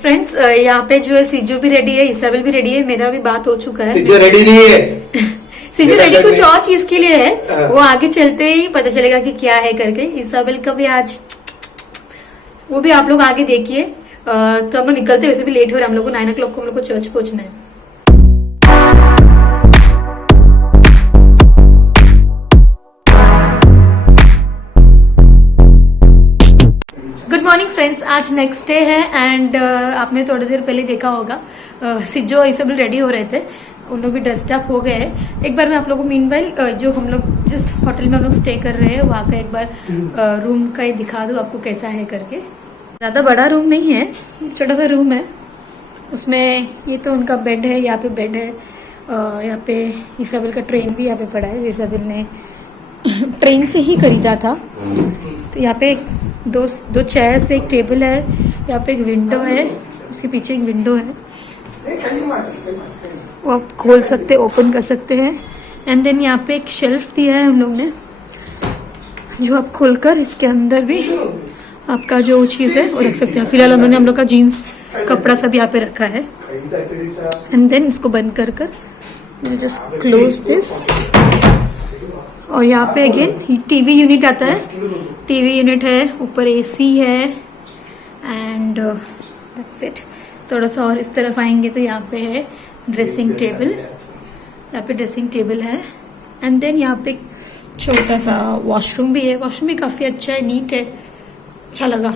Friends यहाँ पे जो है सिजू भी रेडी है, इसाबेल भी रेडी है, मेरा भी बात हो चुका है। सिजू रेडी नहीं है। सिजू रेडी कुछ और चीज के लिए है, वो आगे चलते ही पता चलेगा कि क्या है करके। इसाबेल का भी आज वो भी आप लोग आगे देखिए। तो हम लोग निकलते वैसे भी लेट हो रहा है, हम लोग को 9 o'clock को हम लोग को चर्च पहुंचना है। गुड मॉर्निंग फ्रेंड्स, आज नेक्स्ट डे है एंड आपने थोड़ी देर पहले देखा होगा सिजो और इसाबेल रेडी हो रहे थे, उन लोग भी ड्रेस्ड अप हो गए हैं। एक बार मैं आप लोगों को मीनवाइल जो हम लोग जिस होटल में हम लोग स्टे कर रहे हैं वहाँ का एक बार रूम का ही दिखा दूँ आपको कैसा है करके। ज़्यादा बड़ा रूम नहीं है, छोटा सा रूम है। उसमें ये तो उनका बेड है, यहाँ पे बेड है, यहाँ पे इसाबेल का ट्रेन भी यहाँ पे पड़ा है, इसाबेल ने ट्रेन से ही खरीदा था। तो यहाँ पे दो चेयर्स, एक टेबल है, यहाँ पे एक विंडो है, उसके पीछे एक विंडो है, वो आप खोल सकते, ओपन कर सकते हैं। एंड देन यहाँ पे एक शेल्फ दिया है हम लोग ने, जो आप खोलकर इसके अंदर भी आपका जो चीज़ है वो रख सकते हैं। फिलहाल हम लोग का जीन्स कपड़ा सब यहाँ पे रखा है। एंड देन इसको बंद कर जस्ट क्लोज दिस। और यहाँ पे अगेन टीवी यूनिट आता है, टीवी यूनिट है, ऊपर एसी है एंड दैट्स इट। थोड़ा सा और इस तरफ आएंगे तो यहाँ पे है ड्रेसिंग टेबल, यहाँ पे ड्रेसिंग टेबल है। एंड देन यहाँ पे छोटा सा वॉशरूम भी है, वॉशरूम भी काफ़ी अच्छा है, नीट है, अच्छा लगा।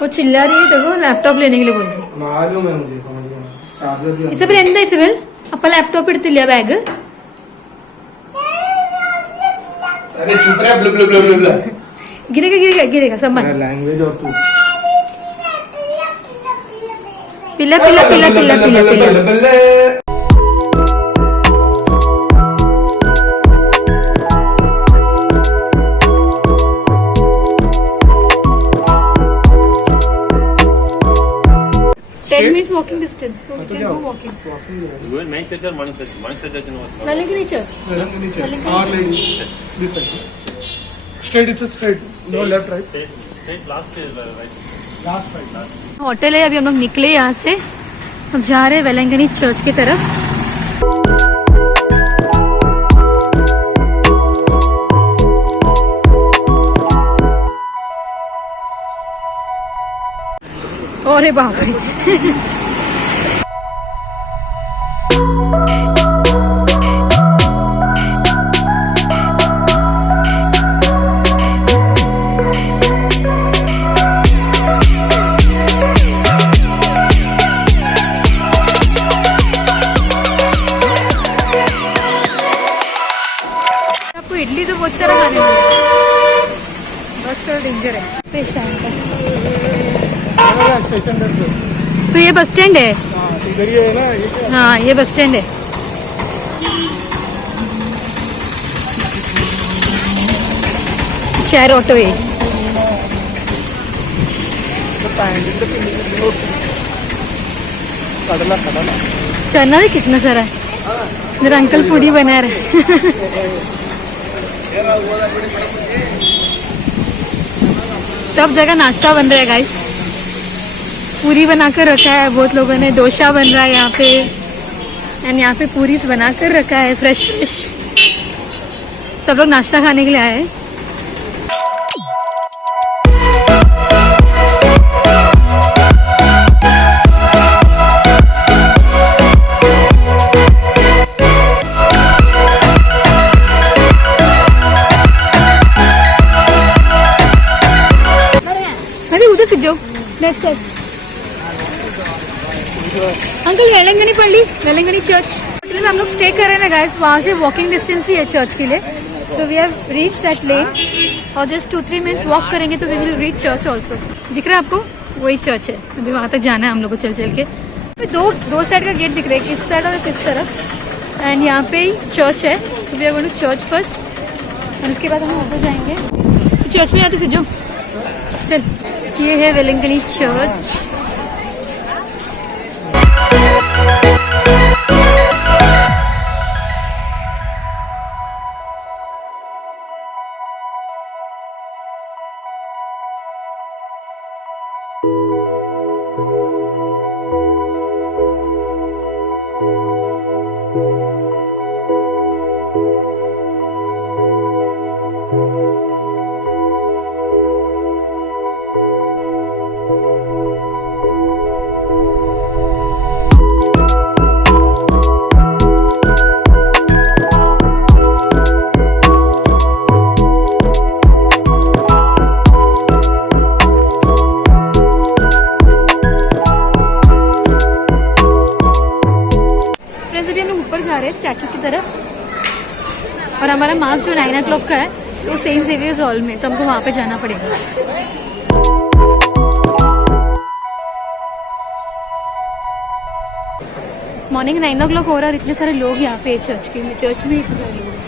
वो चिल्ला रही है, देखो लैपटॉप लेने के लिए बोल रही है। मालूम है मुझे, समझ गया। चार्जर भी इसाबेल എന്താ ഇസബെൽ അപ്പ ലാപ്ടോപ്പ് എടുത്തില്ല ബാഗ്? अरे चुप रहे, ब्ल ब्ल ब्ल ब्ल ब्ल। गिरेगा सम्मान। लैंग्वेज और तू पिला पिला पिला पिला पिला पिला। Walking distance, so we can go walking. You will main church or morning church no? Velangani church. और ले this side. Straight, it's a straight. No left, right. Straight last is right. Last right, last. Hotel है, अभी हम लोग निकले यहाँ से, हम जा रहे हैं वेलंगनी चर्च की तरफ। अरे बाप रे आपको इडली तो बहुत सारा खाने मिलेगा, बस थोड़ा डेंजर है। पेशान का तो ये बस स्टैंड है। हाँ ये बस स्टैंड है। शेयर ऑटो है। चना भी कितना सारा है, मेरा अंकल पूरी बना रहे। सब जगह नाश्ता बन रहा है गाइस, पूरी बनाकर रखा है बहुत लोगों ने, डोसा बन रहा है यहाँ पे, एंड यहाँ पे पूरी बनाकर रखा है फ्रेश फ्रेश। सब लोग नाश्ता खाने के लिए आए हैं। अरे उधर से जाओ, लेफ्ट साइड। अंकल वेलंगनी पल्ली, वेलंगनी चर्च होटल में हम लोग स्टे कर रहे हैं ना गाइस, वहाँ से वॉकिंग डिस्टेंस ही है चर्च के लिए। So we have reach that lane और जस्ट 2-3 मिनट्स वॉक करेंगे तो we will reach church also. दिख रहा है आपको, वही चर्च है। अभी वहाँ तक जाना है हम लोग को चल चल के। दो साइड का गेट दिख रहा है, इस साइड और इस तरफ, एंड यहाँ पे ही चर्च है। तो we are going to church first और उसके बाद हम उधर जाएंगे। चर्च में आते सिजो चल, ये है वेलिंगनी चर्च। स्टैचू की तरफ और हमारा मास जो 9 o'clock का है तो सेंट जेवियर्स हॉल में, तो हमको वहाँ पे जाना पड़ेगा। मॉर्निंग 9 o'clock हो रहा है और इतने सारे लोग यहाँ पे चर्च में इतने सारे लोग हैं।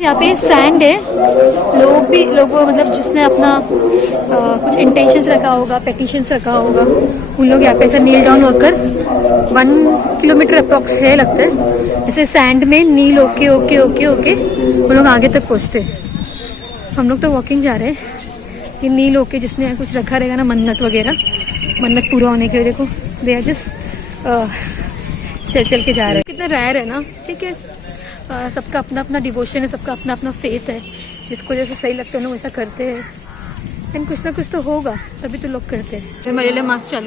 यहाँ पे सैंड है, लोग मतलब जिसने अपना कुछ इंटेंशंस रखा होगा, पेटिशंस रखा होगा, उन लोग यहाँ पे ऐसा नील डाउन होकर 1 किलोमीटर अप्रॉक्स है लगता है, जैसे सैंड में नील ओके ओके ओके ओके वो लोग आगे तक पहुँचते। हम लोग तो वॉकिंग जा रहे हैं। ये नील ओके जिसने कुछ रखा रहेगा ना, मन्नत वगैरह, मन्नत पूरा होने के लिए, देखो दे आर जस्ट चल के जा रहे हैं। कितना रेयर है ना, ठीक है। सबका अपना अपना डिवोशन है, सबका अपना अपना फेथ है, जिसको जैसे सही लगता है ना वैसा करते हैं। एंड कुछ ना कुछ तो होगा तभी तो लोग करते हैं। फिर मलयालम मास चालू।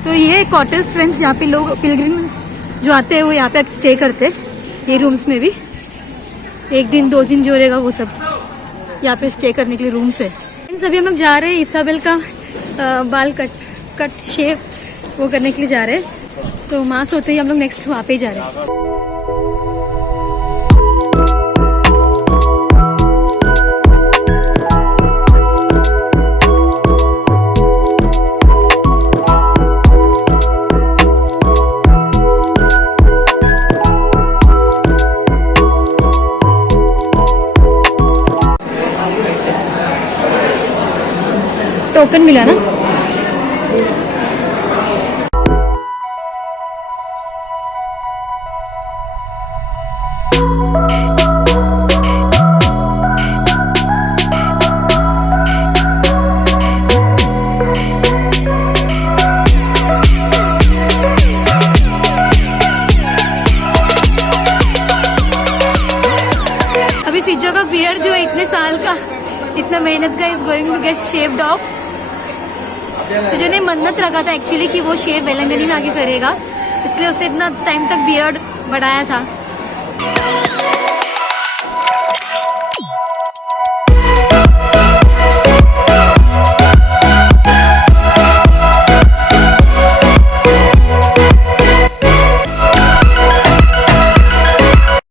तो ये कॉटेज फ्रेंड्स, यहाँ पे लोग पिलग्रिम्स जो आते हैं वो यहाँ पे स्टे करते हैं। ये रूम्स में भी 1 दिन 2 दिन जो रहेगा वो सब यहाँ पे स्टे करने के लिए रूम्स है। इन सभी हम लोग जा रहे हैं इसाबेल का बाल कट शेव वो करने के लिए जा रहे हैं। तो मास होते ही हम लोग नेक्स्ट वहाँ पे ही जा रहे हैं। टोकन मिला ना। अभी सिजो का बियर्ड जो है इतने साल का, इतना मेहनत का, is going to get shaved off. तो जो ने मन्नत रखा था एक्चुअली कि वो शेव वेलंगनी में आके करेगा, इसलिए उसने इतना टाइम तक बियर्ड बढ़ाया था।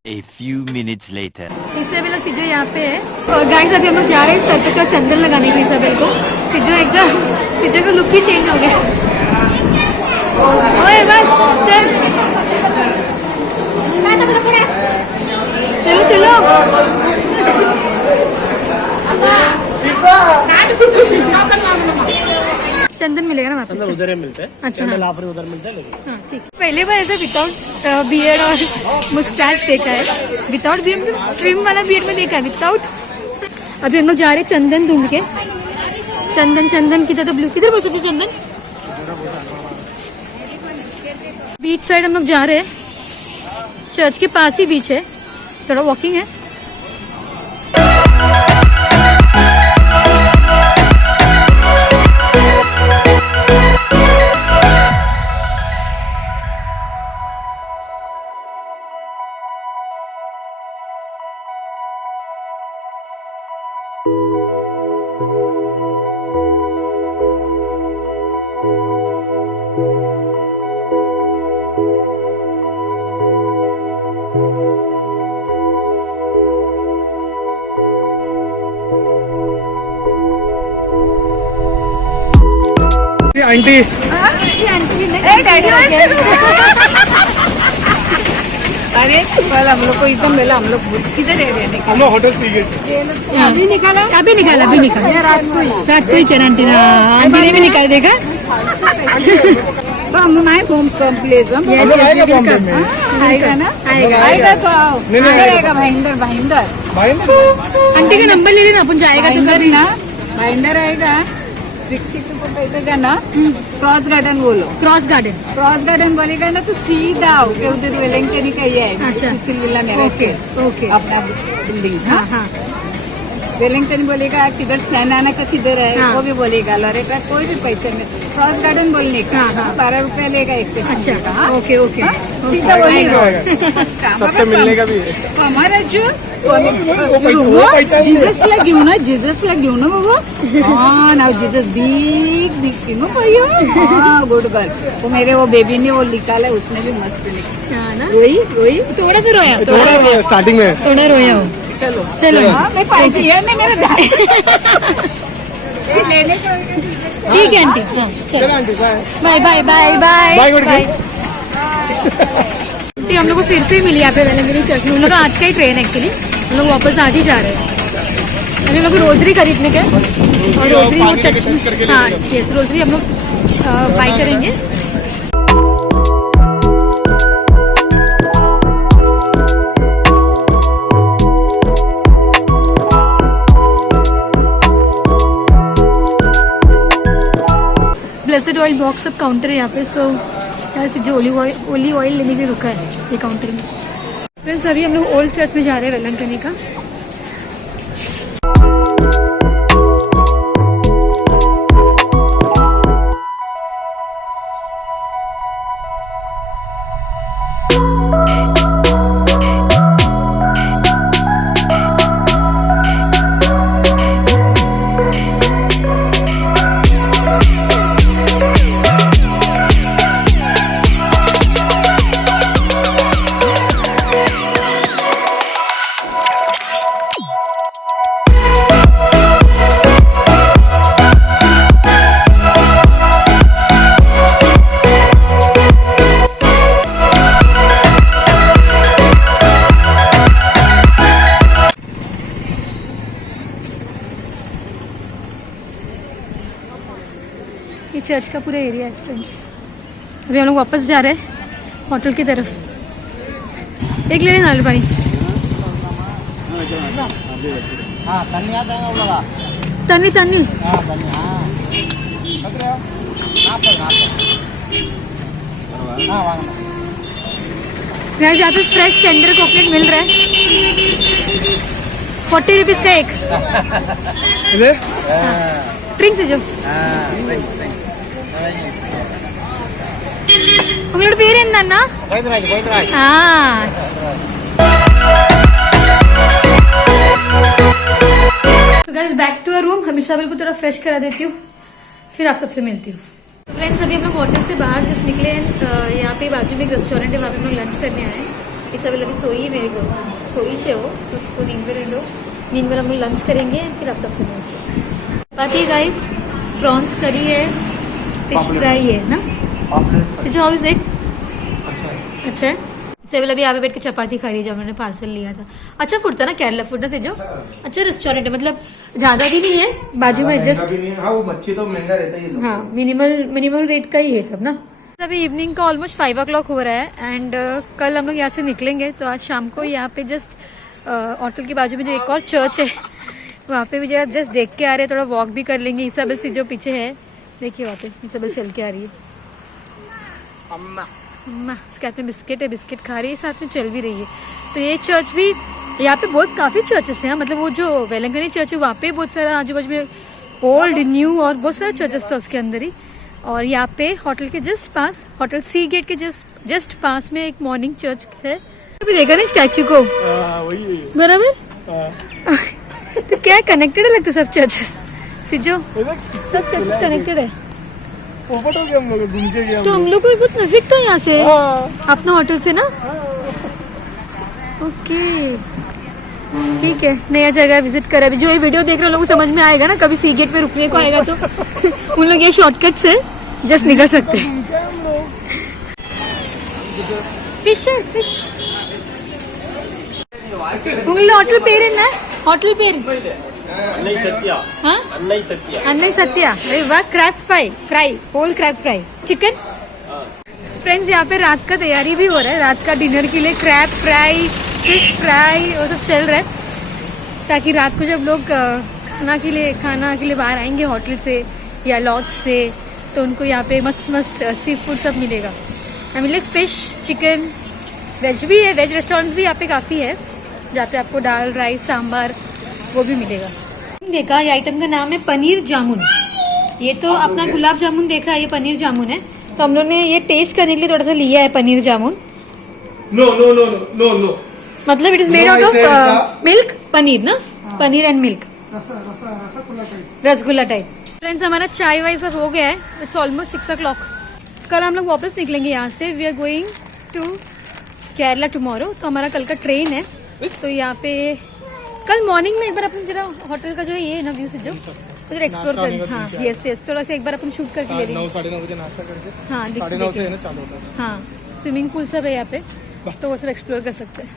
A few minutes later. Isabel Sijo यहाँ पे है और गाइस अभी हम लोग जा रहे हैं सर पे का चंदन लगाने के लिए इसाबेल को। सिजो का लुक ही चेंज हो गया। ओए बस चल चलो चलो। चंदन मिलेगा ना वहाँ पे? उधर ही मिलते हैं। अच्छा हाँ। उधर मिलते हैं। हाँ ठीक। पहले बार ऐसा विदाउट बियर्ड और मुस्टैच देखा है, विदाउट बियर्ड ट्रिम वाला बियर्ड में देखा है, विदाउट। अभी हम लोग जा रहे हैं चंदन ढूंढ के। चंदन किधर तो ब्लू, किधर बस चंदन बीच साइड हम लोग जा रहे हैं, चर्च के पास ही बीच है, थोड़ा वॉकिंग है। आंटी अरे कल हम लोग को एकदम मिला, हम लोग किधर रहने हम लोग होटल से गए। अभी निकाला रात को ही चला आंटी ना, आंटी ने भी निकाल देगा। तो हम आए बॉम्ब कॉम्प्लेक्स हम लोग आएगा बॉम्बे में। आएगा ना, आएगा तो आओ। नहीं, आएगा भाईंदर आंटी का नंबर ले लेना, अपन जाएगा तो कभी ना, भाईंदर आएगा। रिक्शा को पैसे ना, क्रॉस गार्डन बोलो। क्रॉस गार्डन बोलेगा ना तो सीधा आओ के उधर वेलिंगटन का ही है। अच्छा। सिसिल विला मेरा ओके ओके अपना बिल्डिंग। हाँ हाँ वेलिंगटन बोलेगा, किधर सैनाना का किधर है हाँ। वो भी बोलेगा। लॉरेटा कोई भी पैसे में क्रॉस गार्डन बोलने का हाँ, हाँ। 12 रुपया लेगा एक पैसे अच्छा का। हाँ? ओके ओके हाँ? सीधा बोलेगा। सबसे मिलने का भी है। हमारा जो पहचान जीससला घेऊन ना बाबा। हाँ ना जीसस दिखती ना भैया। हाँ गुड गर्ल। वो मेरे वो बेबी ने वो निकाला, उसने भी मस्त लिखा। हाँ ना, रोई थोड़ा सा रोया, थोड़ा स्टार्टिंग में थोड़ा रोया हो। चलो हाँ, मैं पार्टी है नहीं मेरा लेने का। ठीक है आंटी, हाँ चलो aunty bye bye bye bye bye good bye. हम लोग को फिर से मिली यहाँ पे वेलंगिनी चर्च में। हम लोग का आज का ही ट्रेन एक्चुअली, हम लोग वापस आज ही जा रहे हैं। अभी हम लोग रोजरी खरीदने के, और रोजरी वो टच, हाँ यस रोजरी हम लोग बाई करेंगे। ब्लेसेड ऑयल बॉक्स सब काउंटर है यहाँ पे। सो यहाँ जो ओलिव ऑयल लेने के लिए रुका है ये काउंटर में। फ्रेंड्स अभी हम लोग ओल्ड चर्च में जा रहे हैं वेलंकनी का। ये चर्च का पूरा एरिया है फ्रेंड्स। अभी हम लोग वापस जा रहे हैं होटल की तरफ। एक ले लेना नारियल पानी। तन्नी तन्नी यहाँ पे फ्रेश टेंडर कोकोनट मिल रहा है 40 रुपीज़ का एक। ड्रिंक से जो उंगलोड పేరు ఏందన్నా तो guys back to a room. हम इसाबेल को थोड़ा फ्रेश करा देती हूँ, फिर आप सबसे मिलती हूँ। फ्रेंड्स अभी हम लोग होटल से बाहर जस्ट निकले हैं। यहाँ पे बाजू में एक रेस्टोरेंट है, वहाँ पे हम लोग लंच करने आए हैं। इसाबेल अभी सोई है, मेरे को सोई छे वो, तो उसको नींद में रहने दो। नींद में हम लोग लंच करेंगे, फिर आप सबसे मिलते हैं। चपाती गाइस, प्रॉन्स करी है, फिश फ्राई है ना। सिजो हाउ इज इट? अच्छा है। सेवल अभी यहाँ पे बैठ के चपाती खा रही है जो हमने पार्सल लिया था। अच्छा फूड था ना, केरला फूड ना सिजो। अच्छा रेस्टोरेंट है, मतलब ज्यादा भी नहीं है, बाजू में एडजस्ट। हाँ वो मच्छी तो महंगा रहता है। हाँ मिनिमल रेट का ही है सब ना। अभी इवनिंग का ऑलमोस्ट 5 o'clock हो रहा है एंड कल हम लोग यहाँ से निकलेंगे। तो आज शाम को यहाँ पे जस्ट होटल के बाजू में जो एक और चर्च है वहाँ पे भी जरा जस्ट देख के आ रहे हैं, थोड़ा वॉक भी कर लेंगे। इसाबेल से जो पीछे है देखिए, वहाँ पे इसाबेल चल के आ रही है। अम्मा अम्मा, उसके हाथ में बिस्किट है, बिस्किट खा रही है, साथ में चल भी रही है। तो ये चर्च भी, यहाँ पे बहुत काफ़ी चर्चेस हैं, मतलब वो जो वेलंकनी चर्च है वहाँ पे बहुत सारा आजू बाजू में ओल्ड न्यू और बहुत सारे चर्चेस था उसके अंदर ही। और यहाँ पे होटल के जस्ट पास, होटल सी गेट के जस्ट पास में एक मॉर्निंग चर्च है। अभी देखा ना स्टैचू को, वही बराबर। तो क्या कनेक्टेड है लगता है सब चर्चेस, सिजो सब चर्चेस कनेक्टेड है। पोपट हो गया हम लोग घूम के गया तो हम लोग को बहुत नजदीक था यहाँ से अपना होटल से ना। ओके ठीक है, नया जगह विजिट कर। अभी जो ये वीडियो देख रहे लोगों को समझ में आएगा ना, कभी सी गेट पे रुकने को आएगा तो उन लोग ये शॉर्टकट से जस्ट निकल सकते हैं। फिश है, फिश। उंगली होटल पेर है ना, होटल पेर। अन्नई सत्या हाँ, अन्नई सत्या अन्नई सत्या। अरे वाह, crab fry, whole crab fry, chicken. Friends यहाँ पे रात का तैयारी भी हो रहा है, रात का डिनर के लिए क्रैब फ्राई, फिश फ्राई वो सब चल रहा है, ताकि रात को जब लोग खाना के लिए बाहर आएंगे होटल से या लॉज से, तो उनको यहाँ पे मस्त मस्त सी फूड सब मिलेगा। I mean like fish, chicken, veg भी है, वेज रेस्टोरेंट्स भी यहाँ पे काफ़ी है, जहाँ पे आपको दाल राइस सांभर वो भी मिलेगा। देखा, ये आइटम का नाम है पनीर जामुन। ये तो अपना गुलाब जामुन देखा, ये पनीर जामुन है। तो हम लोग ने ये टेस्ट करने के लिए थोड़ा सा लिया है paneer jamun. No no no no no no मतलब it is made out of milk, paneer ना, paneer and milk, rasgulla type. Friends हमारा चाय वाय सब हो गया है, इट्स ऑलमोस्ट 6 o'clock। कल हम लोग वापस निकलेंगे यहाँ से, we are going to Kerala tomorrow. तो हमारा कल का ट्रेन है, तो यहाँ पे कल मॉर्निंग में एक बार अपन जरा होटल का जो है ये ना व्यू से जो उधर एक्सप्लोर करें। हाँ यस यस, थोड़ा सा एक बार अपन शूट करके ले लेंगे। 9 साढ़े 9 बजे नाश्ता करके हाँ 9:30 से है ना चालू होता है। हाँ, स्विमिंग पूल सब है यहाँ पे, तो वो सब एक्सप्लोर कर सकते हैं।